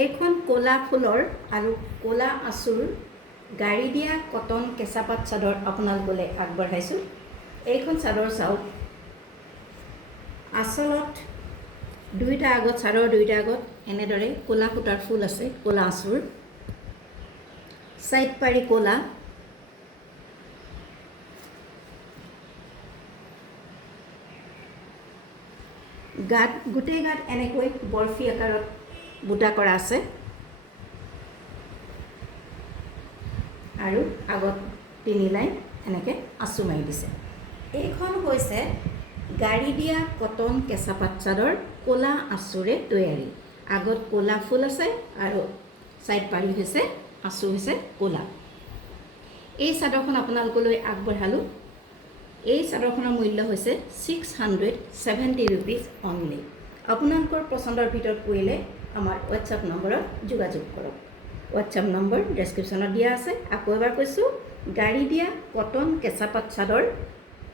এইখন ক'লা ফুলৰ আৰু ক'লা আঁচুৰ গাড়ী দিয়া কটন কেঁচাপাত চাদৰ আপোনালোকলৈ আগবঢ়াইছোঁ। এইখন চাদৰ চাওক, আঁচলত দুইটা আগত, চাদৰ দুইটা আগত এনেদৰে ক'লা সূতাৰ ফুল আছে, ক'লা আঁচুৰ, চাইড পাৰি ক'লা, গাত গোটেই গাত এনেকৈ বৰফি আকাৰত বুটা কৰা আছে আৰু আগত 3 লাইন এনেকৈ আঁচু মাৰি দিছে। এইখন হৈছে গাড়ী দিয়া কটন কেঁচাপাত চাদৰ ক'লা আঁচুৰে তৈয়াৰী। আগত ক'লা ফুল আছে আৰু চাইড পাৰি হৈছে আঁচু হৈছে ক'লা। এই চাদৰখন আপোনালোকলৈ আগবঢ়ালোঁ। এই চাদৰখনৰ মূল্য হৈছে 670 ৰুপিজ অনলি। আপোনালোকৰ পচন্দৰ ভিতৰত পৰিলে আমাৰ হোৱাটছআপ নম্বৰত যোগাযোগ কৰক। হোৱাটছআপ নম্বৰ ডেছক্ৰিপশ্যনত দিয়া আছে। আকৌ এবাৰ কৈছোঁ, গাড়ী দিয়া কটন কেঁচাপাত চাদৰ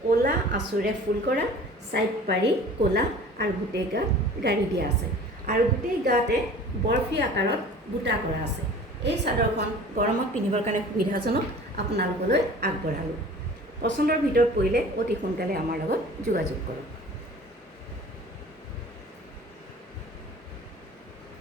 ক'লা আঁচুৰে ফুল কৰা, চাইড পাৰি ক'লা আৰু গোটেই গাত গাড়ী দিয়া আছে আৰু গোটেই গাতে বৰফি আকাৰত বুটা কৰা আছে। এই চাদৰখন গৰমত পিন্ধিবৰ কাৰণে সুবিধাজনক, আপোনালোকলৈ আগবঢ়ালোঁ। পচন্দৰ ভিতৰত পৰিলে অতি সোনকালে আমাৰ লগত যোগাযোগ কৰক।